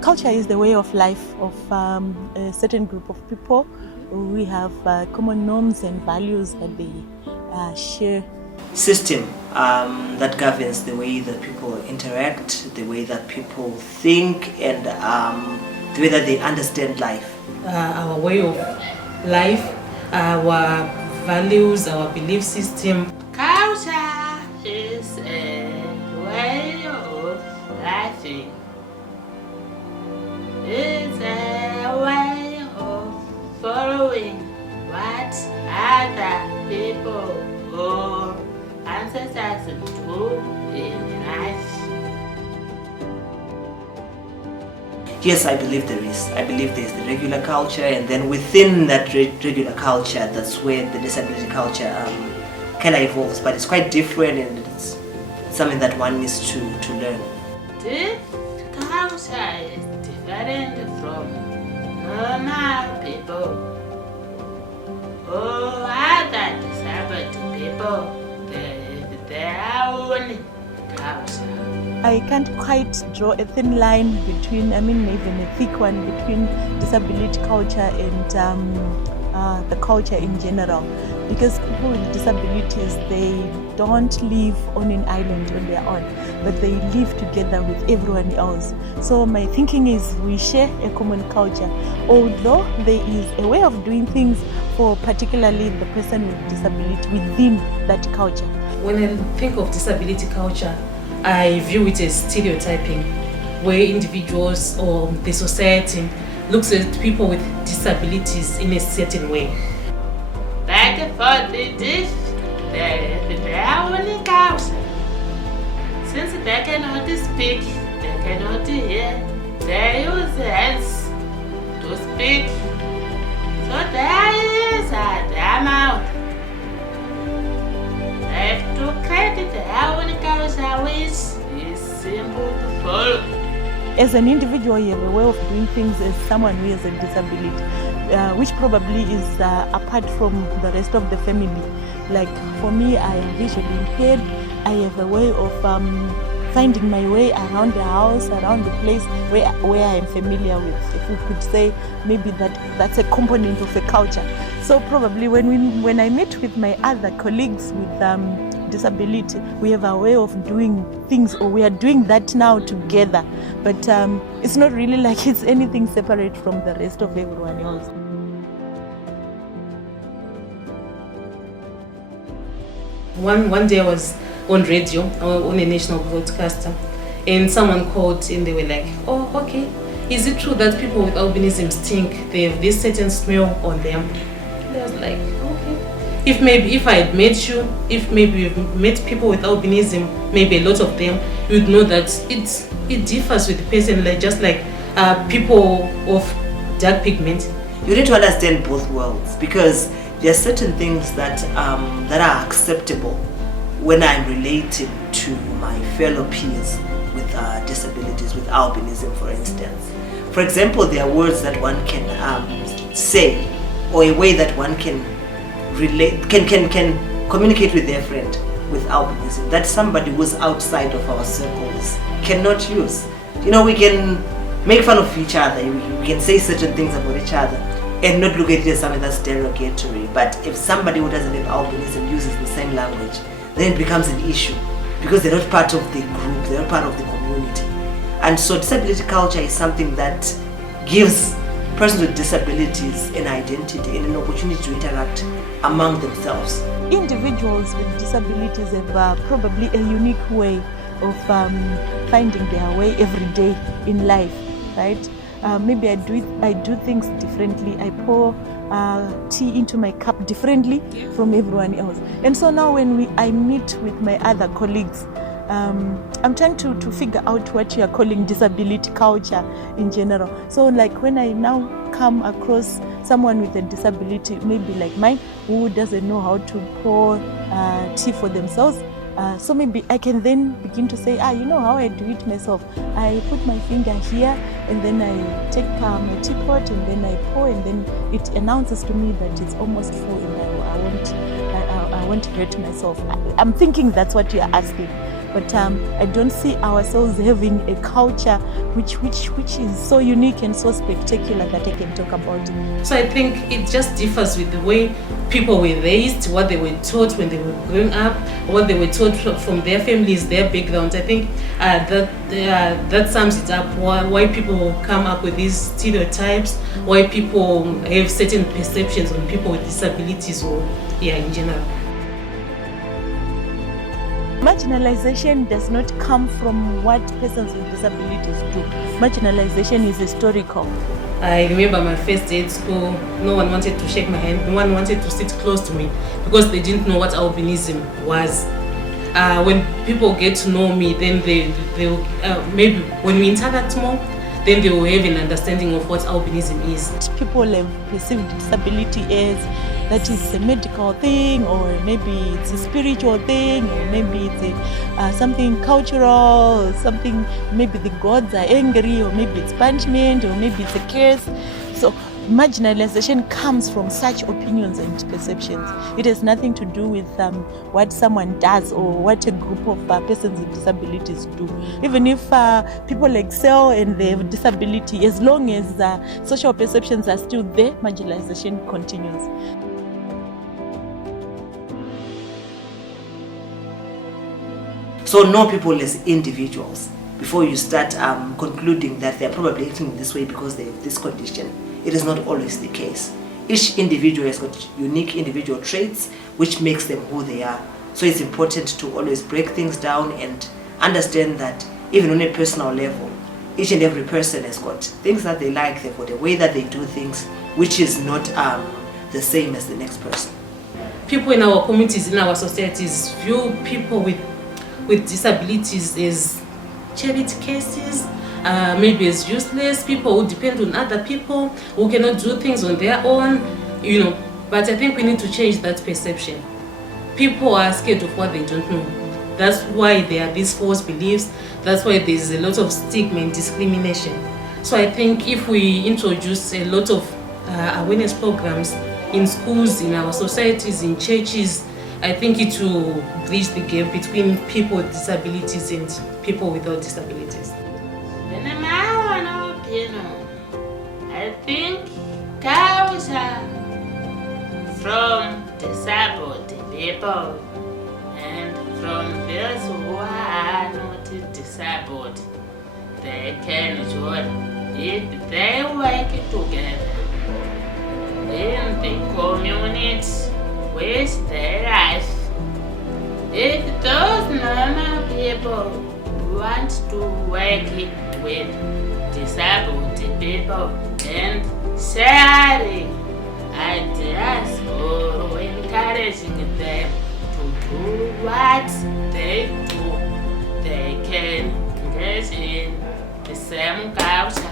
Culture is the way of life of a certain group of people. We have common norms and values that they share. System that governs the way that people interact, the way that people think, and the way that they understand life. Our way of life, our values, our belief system. Culture is a way of life. It's a way of following what other people or ancestors do in life. Yes, I believe there is. I believe there's the regular culture, and then within that regular culture, that's where the disability culture kind of evolves. But it's quite different, and it's something that one needs to learn. This culture is different from normal people or other disabled people. They have their own culture. I can't quite draw a thin line between, even a thick one between disability culture and the culture in general. Because people with disabilities, they don't live on an island on their own, but they live together with everyone else. So my thinking is we share a common culture, although there is a way of doing things for particularly the person with disability within that culture. When I think of disability culture, I view it as stereotyping, where individuals or the society looks at people with disabilities in a certain way. Like for the deaf, they are only culture. Since they cannot speak, they cannot hear, they use hands to speak. So their ears are their mouth. They have to create their own culture, which is simple to follow. As an individual, you have a way of doing things as someone who has a disability, which probably is apart from the rest of the family. Like for me, I am visually impaired. I have a way of finding my way around the house, around the place where I am familiar with. If we could say, maybe that's a component of a culture. So probably when I meet with my other colleagues with disability, we have a way of doing things, or we are doing that now together. But it's not really like it's anything separate from the rest of everyone else. One day I was on radio, on a national broadcaster, and someone called and they were like, oh, okay, is it true that people with albinism stink? They have this certain smell on them. And I was like, okay. If I had met you, if maybe you've met people with albinism, maybe a lot of them, you'd know that it differs with the person, like just like people of dark pigment. You need to understand both worlds, because there are certain things that are acceptable when I'm relating to my fellow peers with disabilities, with albinism, for instance. For example, there are words that one can say, or a way that one can relate, can communicate with their friend with albinism, that somebody who's outside of our circles cannot use. You know, we can make fun of each other, we can say certain things about each other and not look at it as something that's derogatory. But if somebody who doesn't have albinism uses the same language, then it becomes an issue, because they're not part of the group, they're not part of the community. And so disability culture is something that gives persons with disabilities an identity and an opportunity to interact among themselves. Individuals with disabilities have probably a unique way of finding their way every day in life, right? Maybe I do things differently. I pour tea into my cup differently from everyone else. And so now when I meet with my other colleagues, I'm trying to figure out what you are calling disability culture in general. So like when I now come across someone with a disability, maybe like mine, who doesn't know how to pour tea for themselves, so maybe I can then begin to say, you know how I do it myself. I put my finger here and then I take my teapot and then I pour, and then it announces to me that it's almost full and I won't hurt myself. I'm thinking that's what you're asking. but I don't see ourselves having a culture which is so unique and so spectacular that I can talk about. So I think it just differs with the way people were raised, what they were taught when they were growing up, what they were taught from their families, their backgrounds. I think that sums it up, why people come up with these stereotypes, why people have certain perceptions on people with disabilities, or in general. Marginalization does not come from what persons with disabilities do. Marginalization is historical. I remember my first day at school, no one wanted to shake my hand, no one wanted to sit close to me because they didn't know what albinism was. When people get to know me, then they maybe when we interact more, then they will have an understanding of what albinism is. People have perceived disability as that is a medical thing, or maybe it's a spiritual thing, or maybe it's something cultural, something, maybe the gods are angry, or maybe it's punishment, or maybe it's a curse. So marginalization comes from such opinions and perceptions. It has nothing to do with what someone does or what a group of persons with disabilities do. Even if people excel and they have disability, as long as social perceptions are still there, marginalization continues. So know people as individuals before you start concluding that they're probably acting this way because they have this condition. It is not always the case. Each individual has got unique individual traits which makes them who they are. So it's important to always break things down and understand that even on a personal level, each and every person has got things that they like, they've got a way that they do things which is not the same as the next person. People in our communities, in our societies, view people with disabilities as charity cases, maybe as useless, people who depend on other people, who cannot do things on their own, But I think we need to change that perception. People are scared of what they don't know. That's why there are these false beliefs. That's why there's a lot of stigma and discrimination. So I think if we introduce a lot of awareness programs in schools, in our societies, in churches, I think it will bridge the gap between people with disabilities and people without disabilities. I think culture from disabled people and from those who are not disabled, they can join if they work together in the community with their life. If those normal people want to work with disabled people and sharing ideas or encouraging them to do what they do, they can engage in the same culture